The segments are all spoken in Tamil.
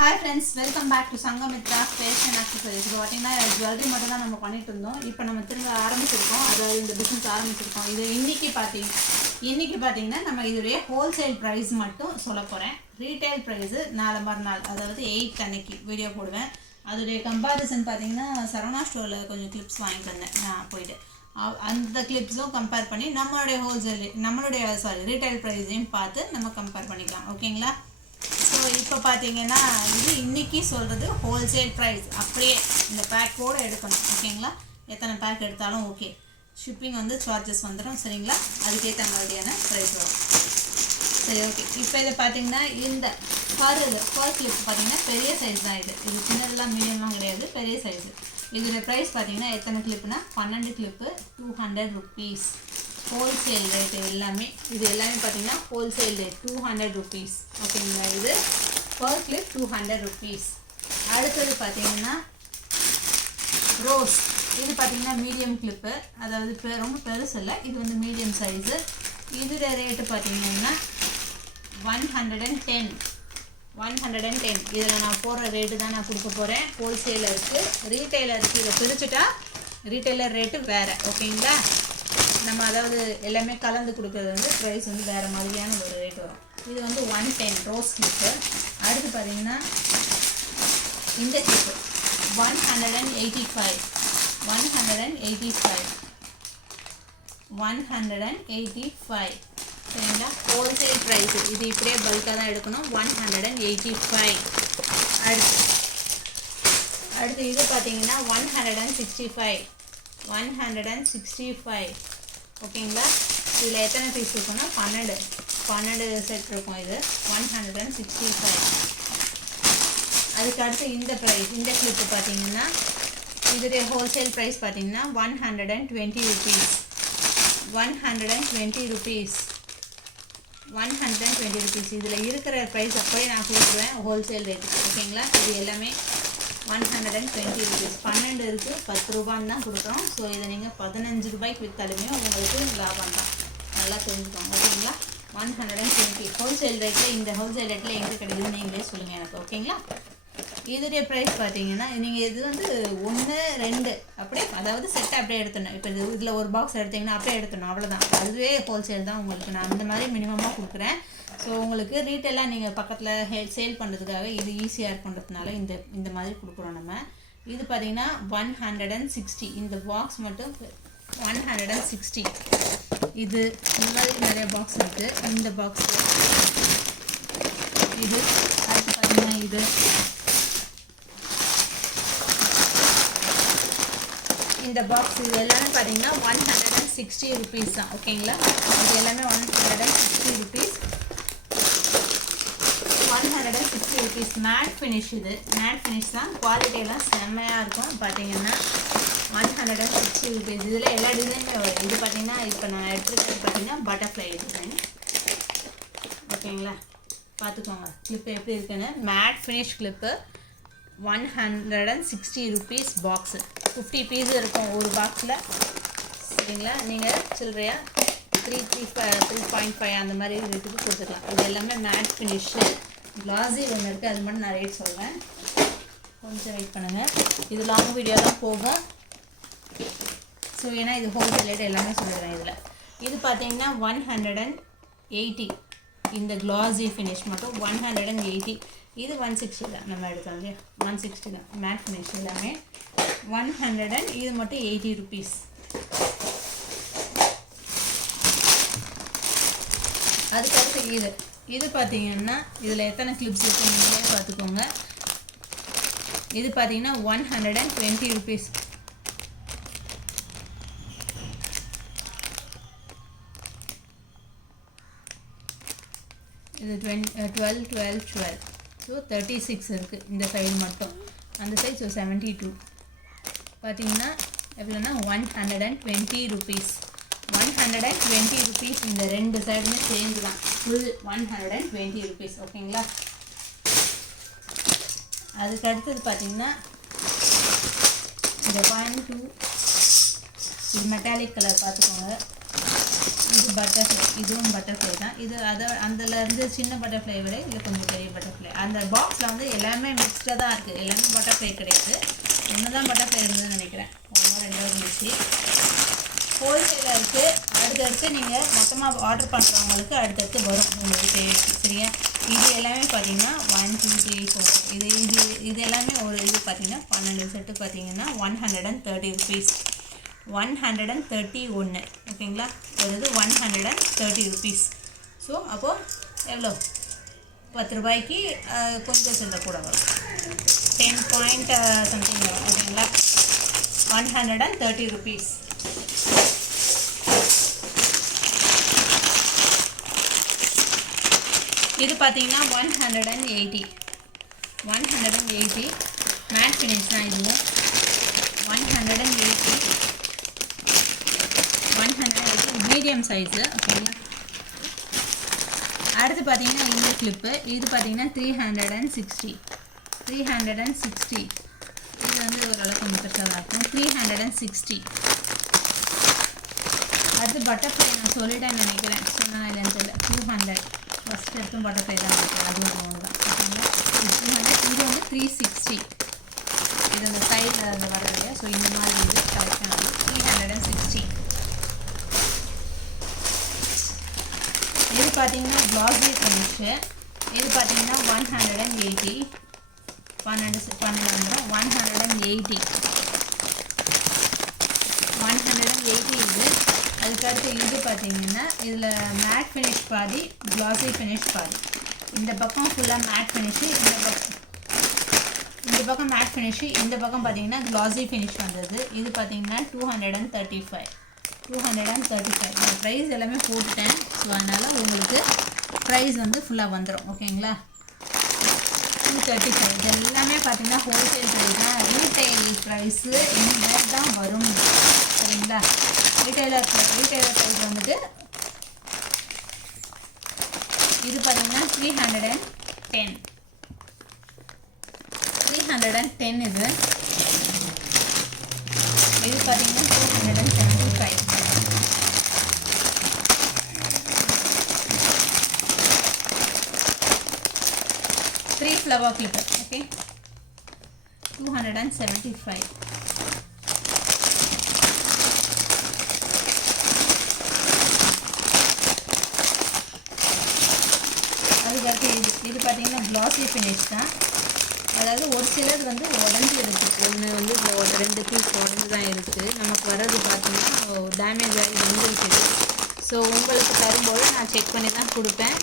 Hi friends, welcome back to Sangamitra Fashion Accessories. இது பார்த்தீங்கன்னா ஜுவல்லரி மட்டும் தான் நம்ம பண்ணிட்டு இருந்தோம். இப்போ நம்ம திரும்ப ஆரம்பிச்சிருக்கோம். அதாவது இந்த பிசினஸ் ஆரம்பிச்சிருக்கோம். இது இன்னைக்கு பார்த்தீங்கன்னா நம்ம இதோடைய ஹோல்சேல் ப்ரைஸ் மட்டும் சொல்ல போகிறேன். ரீட்டைல் ப்ரைஸு நாளை மறுநாள் அதாவது 8 அன்னைக்கு வீடியோ போடுவேன். அதோடைய கம்பேரிசன் பார்த்தீங்கன்னா சரவணா ஸ்டோரில் கொஞ்சம் கிளிப்ஸ் வாங்கிட்டு வந்தேன் நான் போயிட்டு. அந்த கிளிப்ஸும் கம்பேர் பண்ணி நம்மளுடைய ரீட்டைல் ப்ரைஸையும் பார்த்து நம்ம கம்பேர் பண்ணிக்கலாம். ஓகேங்களா? ஸோ இப்போ பார்த்தீங்கன்னா இது இன்றைக்கி சொல்கிறது ஹோல்சேல் ப்ரைஸ். அப்படியே இந்த பேக்கோடு எடுக்கணும். ஓகேங்களா? எத்தனை பேக் எடுத்தாலும் ஓகே. ஷிப்பிங் சார்ஜஸ் வந்துடும். சரிங்களா? அதுக்கேற்ற மாதிரியான ப்ரைஸ் வரும். சரி, ஓகே. இப்போ இதை பார்த்தீங்கன்னா இந்த ஃபர் கிளிப் பார்த்தீங்கன்னா பெரிய சைஸ் தான். இது சின்னதெல்லாம் மீடியமாக கிடையாது, பெரிய சைஸு. இதோட ப்ரைஸ் பார்த்தீங்கன்னா எத்தனை கிளிப்புனா 12 கிளிப்பு 200 rupees. ஹோல்சேல் ரேட்டு எல்லாமே. இது எல்லாமே பார்த்தீங்கன்னா ஹோல்சேல் ரேட் 200 rupees. ஓகேங்களா? இது பர் கிளிப் 200 rupees. அடுத்தது பார்த்தீங்கன்னா ரோஸ். இது பார்த்தீங்கன்னா மீடியம் கிளிப்பு, அதாவது ரொம்ப பெருசு இல்லை, இது மீடியம் சைஸு. இதோட ரேட்டு பார்த்தீங்கன்னா 110. இதில் நான் போடுற ரேட்டு தான் நான் கொடுக்க போகிறேன். ஹோல்சேலருக்கு ரீட்டைலருக்கு இதை பிரிச்சுட்டா ரீட்டைலர் ரேட்டு வேறு. ஓகேங்களா? நம்ம அதாவது எல்லாமே கலந்து கொடுக்குறது ப்ரைஸ் வேறு மாதிரியான ஒரு ரேட் வரும். இது 110 ரோஸ் கிளிப்பு. அடுத்து பார்த்தீங்கன்னா இந்த கிளிப்பு 185. சரிங்களா? Wholesale price. இது இப்படியே பல்காக தான் எடுக்கணும். 185. அடுத்து இது பார்த்தீங்கன்னா 165. ஓகேங்களா? இதில் எத்தனை பீஸ் இருக்குன்னா 12 செட் இருக்கும். இது 165. அதுக்கு அடுத்து இந்த ப்ரைஸ், இந்த கிளிப்பு பார்த்தீங்கன்னா இதோடைய ஹோல்சேல் ப்ரைஸ் பார்த்தீங்கன்னா 120 rupees. 120 rupees. இதில் இருக்கிற ப்ரைஸ் அப்படியே நான் கொடுக்குறேன் ஹோல்சேல் ரேட்டு. ஓகேங்களா? இது எல்லாமே 120 rupees. 12 இருக்குது, 10 ரூபான்னு தான் கொடுக்குறோம். ஸோ இதை நீங்கள் 15 ரூபாய்க்கு விற்றாலுமே உங்களுக்கு லாபம் தான். நல்லா தெரிஞ்சுக்கோங்க. ஓகேங்களா? 120 ஹோல்சேல் ரேட்டில். இந்த ஹோல்சேல் ரேட்டில் எங்கே கிடைக்குதுன்னு நீங்களே சொல்லுங்கள் எனக்கு. ஓகேங்களா? இதோடைய ப்ரைஸ் பார்த்தீங்கன்னா நீங்கள் இது 1 2 அப்படியே, அதாவது செட்டை அப்படியே எடுத்துடணும். இப்போ இதில் ஒரு பாக்ஸ் எடுத்திங்கன்னா அப்படியே எடுத்துடணும். அவ்வளோதான். அதுவே ஹோல்சேல் தான் உங்களுக்கு. நான் அந்த மாதிரி மினிமமாக கொடுக்குறேன். ஸோ உங்களுக்கு ரீட்டெயிலாக நீங்கள் பக்கத்தில் சேல் பண்ணுறதுக்காக இது ஈஸியாக இருக்குன்றதுனால இந்த மாதிரி கொடுக்குறோம் நம்ம. இது பார்த்தீங்கன்னா 160. இந்த பாக்ஸ் மட்டும் 160. இது இந்த மாதிரி நிறைய பாக்ஸ் இருக்குது. இந்த பாக்ஸ் இது. அடுத்து பார்த்தீங்கன்னா இது இந்த பாக்ஸ். இது எல்லாமே பார்த்தீங்கன்னா 160 rupees தான். ஓகேங்களா? இது எல்லாமே 160 rupees. 160 rupees. Matte finish. இது மேட் ஃபினிஷ் தான். குவாலிட்டியெல்லாம் செம்மையாக இருக்கும். பார்த்தீங்கன்னா 160 rupees. இதில் எல்லா டிசைனுமே வரும். இது பார்த்தீங்கன்னா இப்போ நான் எடுத்துக்கிறது பார்த்தீங்கன்னா பட்டர்ஃப்ளை டிசைன். ஓகேங்களா? பார்த்துக்கோங்க கிளிப்பு எப்படி இருக்குன்னு. Matte finish clip 160 rupees box. 50 piece இருக்கும் ஒரு பாக்ஸில். சரிங்களா? நீங்கள் சில்லறையாக 3.5 அந்த மாதிரி ரேட்டுக்கு கொடுத்துக்கலாம். இது எல்லாமே மேட் ஃபினிஷ்ஷு. கிளாஸி ஒன்று இருக்குது, அது மட்டும் நான் ரேட் சொல்கிறேன். கொஞ்சம் வெயிட் பண்ணுங்கள். இது லாங் வீடியோ தான் போகும். ஸோ ஏன்னா இது ஹோல்சேல் ரேட் எல்லாமே சொல்லிடுறேன் இதில். இது பார்த்தீங்கன்னா 180. இந்த கிளாஸி ஃபினிஷ் மட்டும் 180. இது 160 தான். நம்ம எடுத்தோம் இல்லையா, 160 தான் மேட் ஃபினிஷ் எல்லாமே. 100. இது மட்டும் 80 rupees. அதுக்கடுத்து இது பார்த்தீங்கன்னா இதில் எத்தனை கிளிப்ஸ் இருக்குது நீங்களே பார்த்துக்கோங்க. இது பார்த்தீங்கன்னா 120 rupees. இது 12. ஸோ 36 இருக்குது இந்த சைடு மட்டும். அந்த சைடு 72. பார்த்தீங்கன்னா எவ்வளோன்னா 120 rupees. 120 rupees. இந்த ரெண்டு சைடுமே சேர்ந்து தான் ஃபுல் 120 rupees. ஓகேங்களா? அதுக்கு அடுத்தது பார்த்தீங்கன்னா இந்த 1 2 இது மெட்டாலிக் கலர் பார்த்துக்கோங்க. இது பட்டர்ஃப்ளை, இதுவும் பட்டர்ஃப்ளை தான். இது அதுலேருந்து சின்ன பட்டர்ஃப்ளை விட இல்லை கொஞ்சம் பெரிய பட்டர்ஃப்ளை. அந்த பாக்ஸில் வந்து எல்லாமே மிக்ஸ்டாக தான் இருக்குது, எல்லாமே பட்டர்ஃப்ளை கிடையாது. ஒன்று தான் பட்டர்ஃப்ளை இருந்ததுன்னு நினைக்கிறேன். ஒன்று ரெண்டாவது இருந்துச்சு. ஹோல்சேலாக இருக்குது. அடுத்தடுத்து நீங்கள் மொத்தமாக ஆர்டர் பண்ணுறவங்களுக்கு அடுத்தடுத்து வரும் உங்களுக்கு தேவைக்கு. சரியா? இது எல்லாமே பார்த்தீங்கன்னா 1 2 3 4 இது எல்லாமே ஒரு இது பார்த்தீங்கன்னா 12 செட்டு பார்த்தீங்கன்னா 130 ருபீஸ். 131 ஓகேங்களா? ஒரு இது 130 ருபீஸ். ஸோ அப்போது எவ்வளோ? 10 ரூபாய்க்கு கொஞ்சம் சில்லற கூட வரும். 10 பாயிண்ட் சம்திங் வரும். ஓகேங்களா? 130 ருபீஸ். இது பார்த்தீங்கன்னா 180 மேட் ஃபினிஷ் தான். இதுவும் 180 மீடியம் சைஸு. ஓகேங்களா? அடுத்து பார்த்தீங்கன்னா இந்த கிளிப்பு, இது பார்த்தீங்கன்னா 360. இது வந்து ஓரளவுக்கு கொஞ்சம் பெருசாக இருக்கும். 360. அடுத்து பட்டர்ஃப்ளை நான் சொல்லிட்டேன்னு நினைக்கிறேன், சொன்னால் இல்லைன்னு தெரியல. 200 ஃபஸ்ட் எடுத்தும் பட்டர்ஃப்ளை தான் இருக்குது, அதுவும் ஒன்று தான். ஓகேங்களா? 200. இது வந்து 360. இது அந்த சைடில் அந்த வர இல்லையா? ஸோ இந்த மாதிரி இது கரெக்டாக 360. இது பார்த்தீங்கன்னா க்ளாஸி ஃபினிஷு. இது பார்த்தீங்கன்னா 180. 180 இது. அதுக்கடுத்து இது பார்த்தீங்கன்னா இதில் மேட் ஃபினிஷ் பாதி, க்ளாஸி ஃபினிஷ் பாதி. இந்த பக்கம் ஃபுல்லாக மேட் ஃபினிஷு, இந்த பக்கம் மேட் ஃபினிஷு, இந்த பக்கம் பார்த்தீங்கன்னா க்ளாஸி ஃபினிஷ் வந்தது. இது பார்த்தீங்கன்னா 235. நான் ப்ரைஸ் எல்லாமே போட்டுட்டேன். ஸோ அதனால் உங்களுக்கு ப்ரைஸ் வந்து ஃபுல்லாக வந்துடும். ஓகேங்களா? 235. இது எல்லாமே பார்த்தீங்கன்னா ஹோல்சேல் ப்ரைஸ் தான். ரீட்டைல் ப்ரைஸு இனிமேல் தான் வரும். சரிங்களா? ரீட்டைலர் ப்ரைஸ் வந்துட்டு இது பார்த்தீங்கன்னா 310. இது பார்த்தீங்கன்னா 275. 3 flower clipper. Okay, 275. அதுக்கடுத்து இது பார்த்தீங்கன்னா க்ளாஸி ஃபினிஷ் தான். அதாவது ஒரு சிலது வந்து உடஞ்சி இருக்குது. ஒன்று வந்து 2 பீஸ் உடஞ்சி தான் இருக்குது. நமக்கு வர்றது பார்த்தீங்கன்னா டேமேஜ் ஆகி வந்துருக்குது. ஸோ உங்களுக்கு தரும்போது நான் செக் பண்ணி தான் கொடுப்பேன்.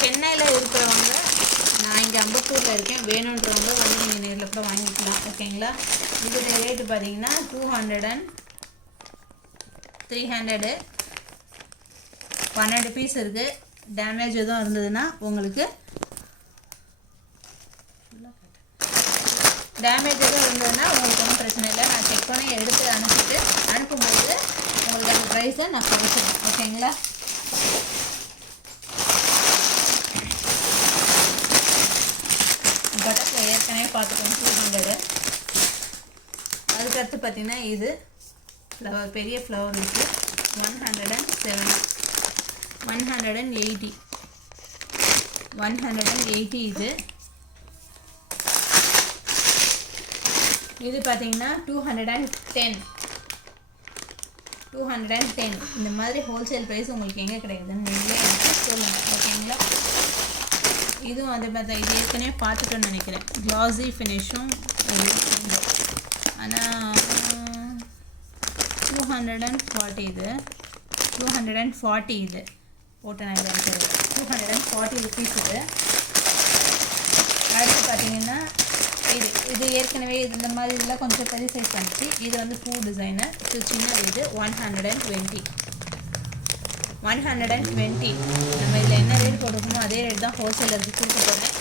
சென்னையில் இருக்கிறவங்க, நான் இங்கே அம்பத்தூரில் இருக்கேன், வேணுன்றவங்க வந்து நீங்கள் நேரில் கூட வாங்கிக்கலாம். ஓகேங்களா? இதோடைய ரேட்டு பார்த்தீங்கன்னா 200 300. 12 பீஸ் இருக்குது. டேமேஜ் எதுவும் இருந்ததுன்னா உங்களுக்கு ஒன்றும் பிரச்சனை இல்லை. நான் செக் பண்ணி எடுத்து அனுப்பும்போது உங்களுக்கு அந்த ப்ரைஸை நான் குறைச்சிடுறேன். ஓகேங்களா? பட்டர்ஃப்ளை ஏற்கனவே பார்த்துக்கோங்க 200. அதுக்கடுத்து பார்த்தீங்கன்னா இது ஃப்ளவர், பெரிய ஃப்ளவர் இருக்குது. 107. 180 இது பார்த்தீங்கன்னா 210. இந்த மாதிரி ஹோல்சேல் ப்ரைஸ் உங்களுக்கு எங்கே கிடைக்குதுன்னு நீங்களே எனக்கு சொல்லுங்கள். ஓகேங்களா? இதுவும் அதே மாதிரி தான். இது ஏற்கனவே பார்த்துட்டோன்னு நினைக்கிறேன். க்ளாஸி ஃபினிஷும் ஆனால் 240. இது 240. இது போட்டேன் நான். 240 ருபீஸ் இது. அடுத்து பார்த்தீங்கன்னா இது ஏற்கனவே இந்த மாதிரி இதெல்லாம் கொஞ்சம் பெரிய சைஸ் வந்துச்சு. இது வந்து பூ டிசைனர். இது சின்னது. இது 120. நம்ம இதில் என்ன ரேட் போட்டுக்கணுமோ அதே ரேட் தான் ஹோல்சேலருக்கு கொடுக்க போகிறேன்.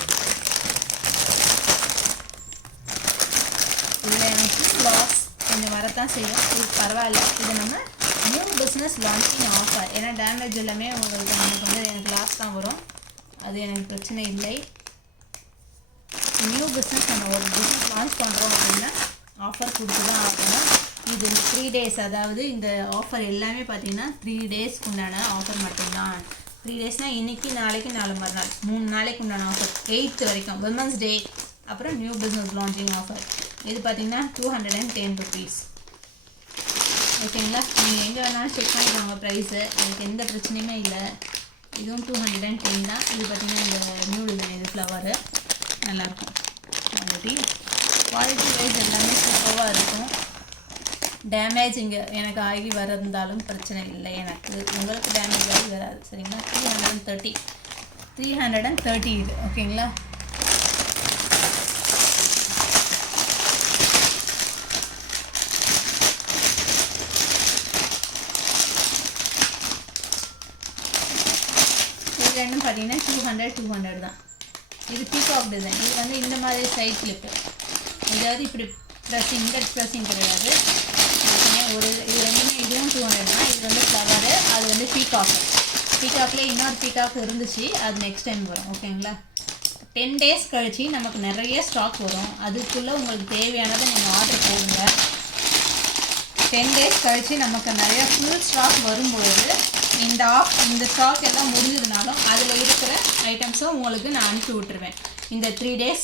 இதில் எனக்கு லாஸ் கொஞ்சம் வரத்தான் செய்யும். இது பரவாயில்ல. இது நம்ம நியூ பிஸ்னஸ் லான்ச்சிங் ஆஃபர். ஏன்னா டேமேஜ் எல்லாமே உங்களுக்கு நமக்கு வந்து எனக்கு லாஸ் தான் வரும். அது எனக்கு பிரச்சனை இல்லை. நியூ பிஸ்னஸ் நம்ம ஒரு பிஸ்னஸ் லான்ச் பண்ணுறோம் அப்படின்னா ஆஃபர் கொடுத்து தான் ஆகணும். இது 3 days, அதாவது இந்த ஆஃபர் எல்லாமே பார்த்தீங்கன்னா 3 டேஸ்க்கு உண்டான ஆஃபர் மட்டும்தான். 3 டேஸ்னால் இன்றைக்கி நாளைக்கு 4 மறுநாள் 3 நாளைக்கு உண்டான ஆஃபர் 8th வரைக்கும் விமன்ஸ் டே. அப்புறம் நியூ பிஸ்னஸ் லான்ச்சிங் ஆஃபர். இது பார்த்தீங்கன்னா 210 rupees. ஓகேங்களா, நீங்கள் எங்கே வேணாலும் செக் பண்ணிக்கோங்க ப்ரைஸு, எனக்கு எந்த பிரச்சனையுமே இல்லை. இதுவும் 210 தான். இது பார்த்தீங்கன்னா இந்த நியூ டிசைன், இது ஃப்ளவரு நல்லாயிருக்கும். குவாலிட்டி வைஸ் எல்லாமே சூப்பராக இருக்கும். டேமேஜ் இங்கே எனக்கு ஆகி வரந்தாலும் பிரச்சனை இல்லை, எனக்கு உங்களுக்கு டேமேஜ் ஆகி வராது. சரிங்களா, 330 இது. ஓகேங்களா, இது ரெண்டும் பார்த்தீங்கன்னா 200 தான். இது பீகாக் டிசைன். இது வந்து இந்த மாதிரி சைட் கிளிப்பு, இதாவது இப்படி ப்ரெஸ்ஸிங், இந்த ப்ரெஸ்ஸிங் கிடையாது. ஒரு இது ரெண்டுமே இதுவும் 200 தான். இது வந்து ஃப்ளவரு, அது வந்து பீகாக்லேயே இன்னொரு பீகாக் இருந்துச்சு, அது நெக்ஸ்ட் டைம் வரும். ஓகேங்களா, 10 days கழிச்சு நமக்கு நிறைய ஸ்டாக் வரும். அதுக்குள்ளே உங்களுக்கு தேவையானதை நீங்கள் ஆர்டர் போடுங்க. 10 days கழிச்சு நமக்கு நிறைய ஃபுல் ஸ்டாக் வரும்பொழுது இந்த ஸ்டாக் எல்லாம் முடிஞ்சதுனாலும் அதில் இருக்கிற ஐட்டம்ஸும் உங்களுக்கு நான் அனுப்பி விட்டுருவேன். இந்த 3 days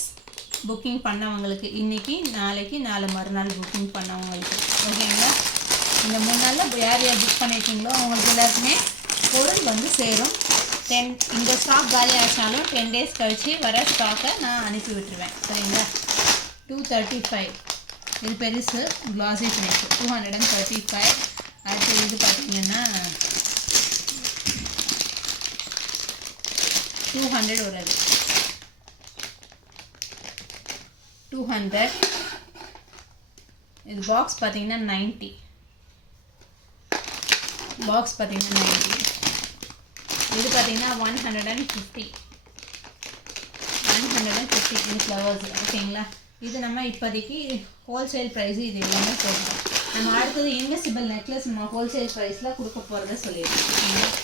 புக்கிங் பண்ணவங்களுக்கு, இன்றைக்கி நாளைக்கு 4 மறுநாள் புக்கிங் பண்ணவங்களுக்கு. ஓகேங்களா, இந்த 3 நாளில் யார் யார் புக் பண்ணியிருக்கீங்களோ அவங்களுக்கு எல்லாருக்குமே பொருள் வந்து சேரும். இந்த ஸ்டாக் காலி ஆகிடுச்சாலும் 10 days கழித்து வர ஸ்டாக்கை நான் அனுப்பி விட்டுருவேன். சரிங்களா, 235 இது பெருசு க்ளாஸி ஃபினிஷ் 235. அடுத்து இது பார்த்திங்கன்னா 200 வருது. 200 இது பாக்ஸ் பார்த்தீங்கன்னா 90. பாக்ஸ் பார்த்தீங்கன்னா 90. இது பார்த்தீங்கன்னா 150. இது ஃப்ளவர்ஸ். ஓகேங்களா, இது நம்ம இப்போதைக்கு ஹோல்சேல் ப்ரைஸு இது எல்லாமே போடுறோம். நம்ம அடுத்தது இன்வெஸ்டிபிள் நெக்லஸ் நம்ம ஹோல்சேல் ப்ரைஸில் கொடுக்க போகிறத சொல்லியிருக்கோம்.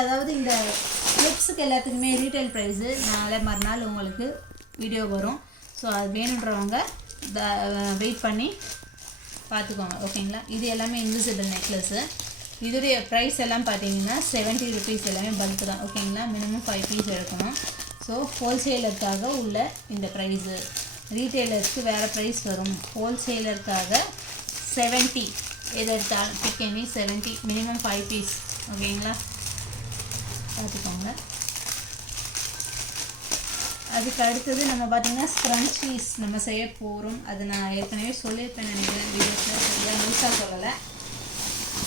அதாவது இந்த கிளிப்ஸுக்கு எல்லாத்துக்குமே ரீட்டைல் ப்ரைஸு நாளை மறுநாள் உங்களுக்கு வீடியோ வரும். ஸோ அது வேணுன்றவங்க வெயிட் பண்ணி பார்த்துக்கோங்க. ஓகேங்களா, இது எல்லாமே இன்விசிபிள் நெக்லஸ்ஸு. இதோடைய ப்ரைஸ் எல்லாம் பார்த்தீங்கன்னா 70 rupees. எல்லாமே பல்க் தான். ஓகேங்களா, மினிமம் 5 பீஸ் எடுக்கணும். ஸோ ஹோல்சேலருக்காக உள்ள இந்த ப்ரைஸு, ரீட்டைலர்ஸ்க்கு வேறு ப்ரைஸ் வரும். ஹோல்சேலருக்காக 70 எது எடுத்தாலும் பிக்கனி 70, மினிமம் 5 பீஸ். ஓகேங்களா, பார்த்துக்கோங்க. அதுக்கு அடுத்தது நம்ம பார்த்திங்கன்னா ஸ்க்ரன்ச்சீஸ் நம்ம செய்ய போகிறோம். அது நான் ஏற்கனவே சொல்லியிருப்பேன் நினைக்கிறேன் வீடியோஸில், சரியாக முழுசாக சொல்லலை.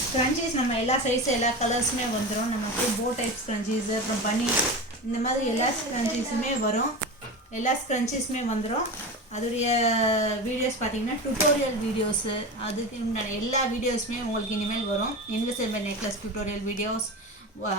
ஸ்க்ரன்ச்சீஸ் நம்ம எல்லா சைஸு எல்லா கலர்ஸுமே வந்துடும். நமக்கு போ டைப் ஸ்க்ரன்ச்சீஸு, அப்புறம் பனி, இந்த மாதிரி எல்லா ஸ்க்ரன்ச்சீஸுமே வரும். எல்லா ஸ்க்ரன்ச்சீஸுமே வந்துடும். அதோடைய வீடியோஸ் பார்த்திங்கன்னா டுட்டோரியல் வீடியோஸு, அதுக்கு உண்டான எல்லா வீடியோஸுமே உங்களுக்கு இனிமேல் வரும். இன்விசிபிள் நெக்லஸ் டுட்டோரியல் வீடியோஸ்,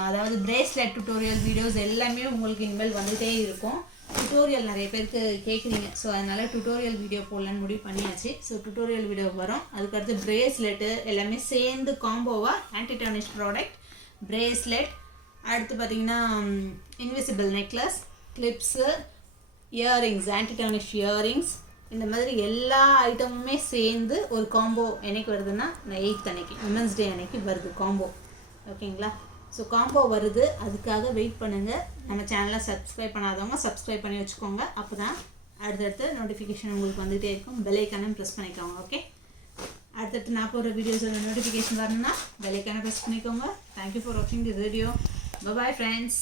அதாவது பிரேஸ்லெட் டுட்டோரியல் வீடியோஸ் எல்லாமே உங்களுக்கு இனிமேல் வந்துகிட்டே இருக்கும். டுட்டோரியல் நிறைய பேருக்கு கேட்குறீங்க, ஸோ அதனால் டுட்டோரியல் வீடியோ போடலான்னு முடிவு பண்ணியாச்சு. ஸோ டுட்டோரியல் வீடியோ வரும். அதுக்கடுத்து பிரேஸ்லெட்டு எல்லாமே சேர்ந்து காம்போவாக ஆன்டி டார்னிஷ் ப்ராடக்ட், பிரேஸ்லெட், அடுத்து பார்த்திங்கன்னா invisible necklace, clips, earrings, anti tarnish earrings, இந்த மாதிரி எல்லா ஐட்டமுமே சேர்ந்து ஒரு காம்போ என்னைக்கு வருதுன்னா 8th அன்னைக்கு விமன்ஸ் டே அன்னைக்கு வருது காம்போ. ஓகேங்களா, ஸோ காம்போ வருது, அதுக்காக வெயிட் பண்ணுங்கள். நம்ம சேனலை சப்ஸ்கிரைப் பண்ணாதவங்க சப்ஸ்கிரைப் பண்ணி வச்சுக்கோங்க. அப்போ தான் அடுத்தடுத்து நோட்டிஃபிகேஷன் உங்களுக்கு வந்துகிட்டே இருக்கும். பெல் ஐக்கானை ப்ரெஸ் பண்ணிக்கோங்க. ஓகே, அடுத்தடுத்து நான் போடுற வீடியோஸோட நோட்டிஃபிகேஷன் வரணும்னா பெல் ஐக்கானை ப்ரெஸ் பண்ணிக்கோங்க. தேங்க்யூ ஃபார் வாட்சிங் திஸ் வீடியோ. Bye friends.